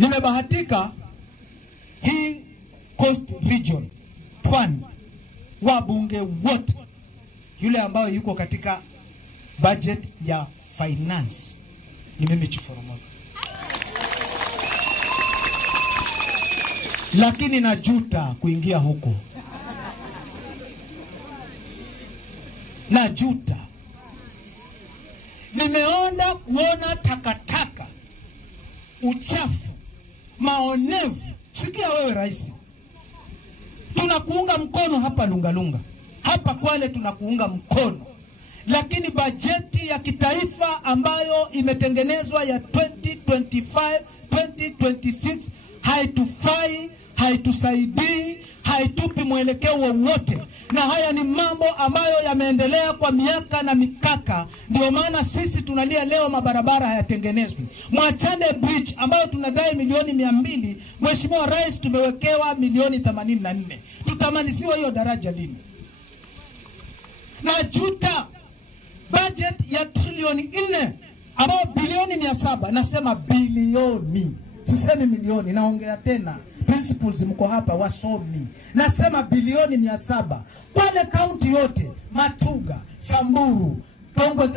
Nimebahatika hii Coast Region, Pwani, wabunge wote, yule ambayo yuko katika budget ya finance ni mimi Chief Oromodo. Lakini najuta kuingia huko. Najuta. Nimeona kuona takataka, uchafu, maonevu. Sikia wewe rais, tunakuunga mkono hapa Lungalunga, hapa Kwale tunakuunga mkono, lakini bajeti ya kitaifa ambayo imetengenezwa ya 2025 2026 haitufai, haitusaidii, haitupi mwelekeo wowote. Na haya ni mambo ambayo yameendelea kwa miaka na mikaka. Ndio maana sisi tunalia leo mabarabara hayatengenezwi. Mwachane Bridge ambayo tunadai milioni 200, Mheshimiwa Rais tumewekewa milioni 84. Tutamaliziwa hiyo daraja lini? Na juta budget ya trilioni 4 ambayo bilioni 700, nasema bilioni, sisemi milioni, naongea tena. Principles mko hapa wasomi. Nasema bilioni 700. Kwale county yote, Matuga, Samburu, Tongwe,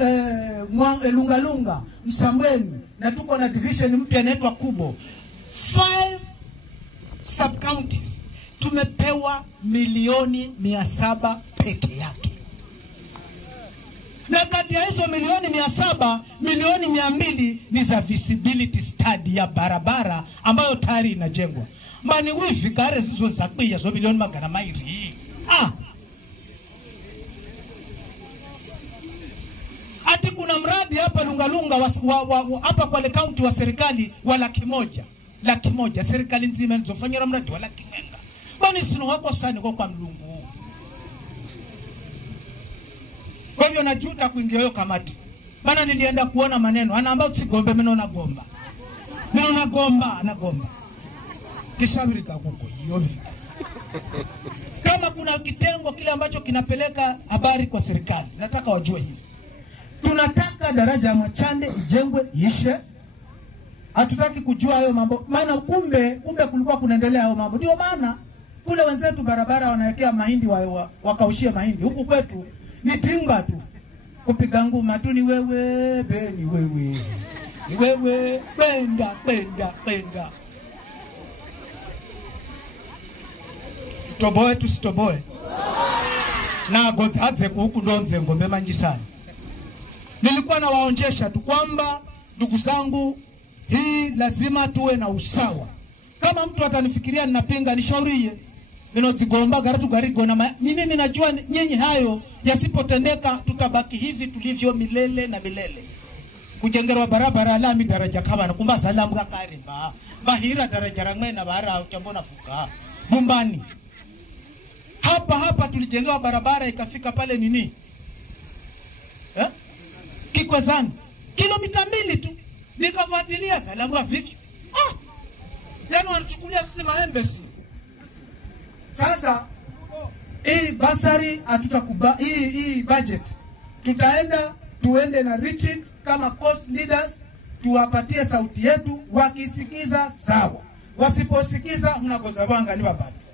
Lungalunga, Msambweni, na tuko na division mpya inaitwa Kubo. 5 sub counties tumepewa milioni 700 peke yake. Na kati ya hizo milioni 700, milioni 200 ni za visibility study ya barabara ambayo tayari inajengwa. Mani wifi kare zizo zakwiya zo milioni 200. Ati kuna mradi hapa Lungalunga hapa Kwale county wa serikali wa 100,000. Serikali nzima nzofanyira mradi wa 100,000. Bani sino wako sana kwa Mlungu. Kwa hivyo najuta kuingia hiyo kamati. Bana nilienda kuona maneno. Anaambia usigombe, mimi naona gomba. Mimi naona gomba. Kishabirika huko hiyo. Kama kuna kitengo kile ambacho kinapeleka habari kwa serikali, nataka wajue hivi. Tunataka daraja ya Machande ijengwe ishe. Hatutaki kujua hayo mambo. Maana kumbe kulikuwa kunaendelea hayo mambo. Ndio maana kule wenzetu barabara wanawekea mahindi wakaushie mahindi. Huku kwetu ni timba tu. Kupiga nguma tu ni wewe, beni wewe. Ni wewe, penda. Tutoboe tusitoboe. Na godhadze huku ndonze ngombe manji sana. Nilikuwa na waonjesha tu kwamba ndugu zangu, hii lazima tuwe na usawa. Kama mtu atanifikiria ninapinga, nishaurie. Minozigomba garatu garigo na mimi najua nyinyi hayo yasipotendeka tutabaki hivi tulivyo milele na milele. Kujengerwa barabara lami daraja kama na kumba salamu rakare bahira daraja rangmena bara uchambona fuka Bumbani. Hapa tulijengewa barabara ikafika pale nini? Kikwezani. Kilomita 2 tu. Nikafuatilia salamu rafiki. Yaani wanachukulia sisi maembesi. Sasa hii basari hii budget tuende na retreat kama coast leaders, tuwapatie sauti yetu. Wakisikiza sawa, wasiposikiza mnagoza banga ni wapate.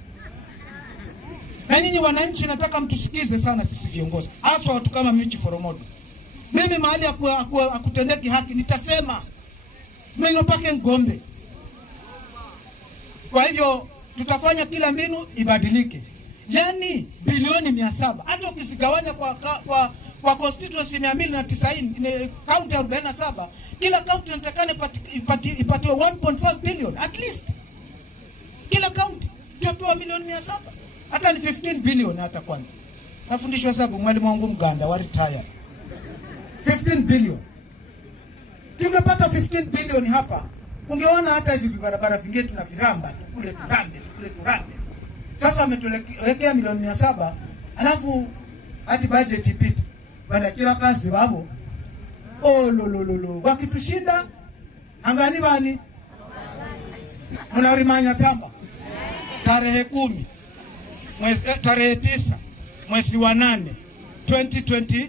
Na nyinyi wananchi nataka mtusikize sana sisi viongozi, hasa watu kama mimi Chief Oromodo. Mimi mahali akutendeki haki nitasema mimi nopake ngombe. Kwa hivyo tutafanya kila mbinu ibadilike. Yani bilioni 700 hata ukizigawanya kwa constituency 290 county 47, kila county inatakana ipatiwe 1.5 billion at least. Kila county itapewa milioni 700. Hata ni 15 billion hata kwanza. Nafundishwa hesabu mwalimu wangu Mganda wa retire. 15 billion. Tungepata 15 billion hapa, ungeona hata hivi barabara vingine tunaviramba kule turambe. Sasa wametuwekea milioni 700, alafu hati budget ipite. Bana kila kazi babo. Lolo. Wakitushinda angani bani? Munarimanya samba. Tarehe 10 tarehe 9 mwezi wa 8 2020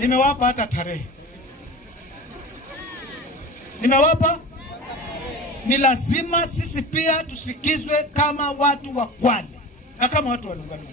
nimewapa hata tarehe. Nimewapa ni lazima sisi pia tusikizwe kama watu wa Kwale na kama watu wa Lungalunga.